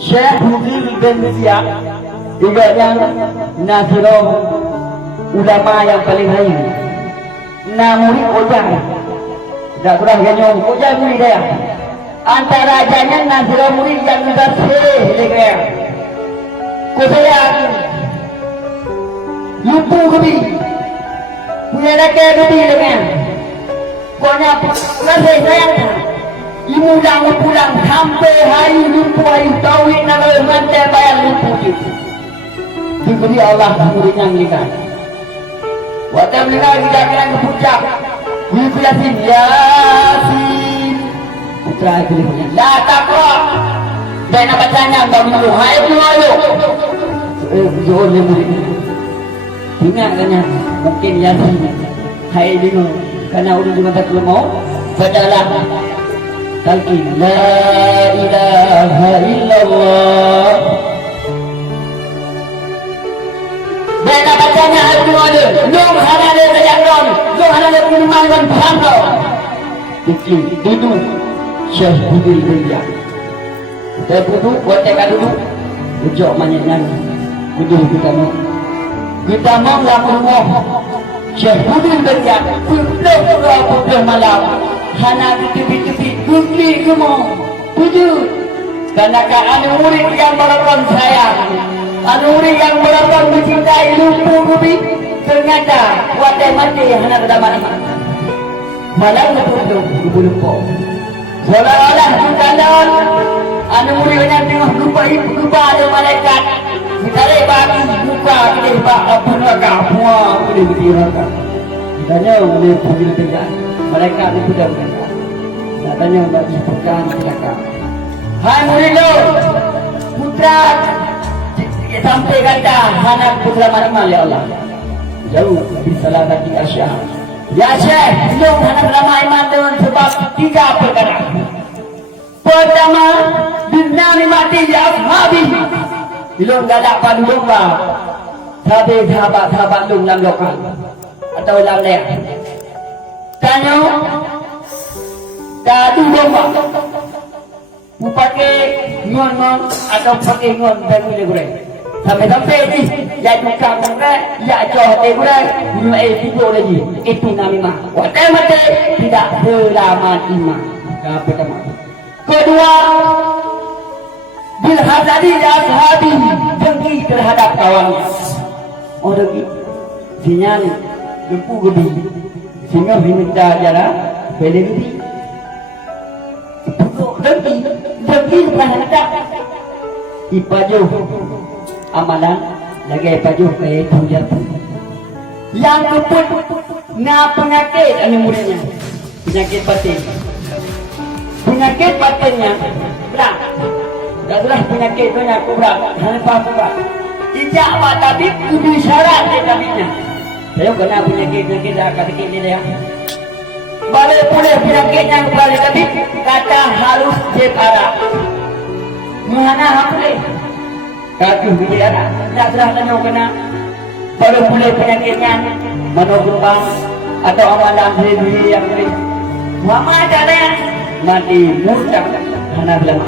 Syekh Hudil bin Ziyad juga yang Nazirah ulama yang paling lain. Murid Ojang tak kurang ganyo Ojang murid dia. Antara rajanya Nazirah murid yang juga dia. Kusaya lupu kebi punya rakyat kebi dengan konya nasi sayang ibu dah pulang sampai hari lupu hari tauhid nama mantai bayar lupu itu diberi Allah muridnya mereka waktu mereka tidak kena kepucak ibu Yasin Yasin putra ibu punya la takwa dan nak bacanya tak dulu hai dulu jauh murid ingat katanya mungkin Yasin hai dulu karena udah juga tak mau bacalah talqin la ilaha illallah dan nak bacanya hai dulu long hanade sayangon long hanade kulimangan pangau duduk Syekh Hudil bin Ziyad kita duduk buat teka duduk ujok manyangan duduk kita mau lakukan Syekh Hudil bin Ziyad pukul malam hana tepi-tepi gugli gemuk wujud karena anu murid yang melakukan sayang anu murid yang melakukan mencintai lupu gubi ternyata wadai mati hana berdamai malam lupu seolah-olah bukan anu murid yang tengah lupa ada malaikat kita bagi buka kita apa neraka semua kita neraka katanya oleh pemilik kerja mereka itu dah berkata katanya bagi pekerjaan neraka hai murid lo putra sampai kata anak putra mana ya Allah jauh bisalah bagi Asya ya Syekh belum anak lama iman dengan sebab 3 perkara pertama dinami mati ya ashabi belum galak padu domba sahabat sahabat lung dalam lokal atau dalam lek tanya kadu domba pakai ngon atau pakai ngon bagi goreng sampai ni ya tukang mereka ya joh goreng guna tidur lagi itu namanya mati tidak selamat iman pertama kedua bil hadadi ya sahabi dengki terhadap kawannya oh dengki sinyal lempu gede sehingga minta jalan beli dengki terhadap ipajuh amalan lagi ipajuh punya yang keput penyakit anu muridnya penyakit batinnya berat adalah penyakit banyak kubra hanifah kubra tidak apa tabib kudu syarat dia tabibnya saya kena penyakit dah kata dia balik boleh penyakit yang balik tabib kata harus jepara mana boleh kata dia tak serah tanya kena baru boleh penyakitnya manogumbang atau amalan diri yang boleh Muhammad ada nanti murtad hana bilang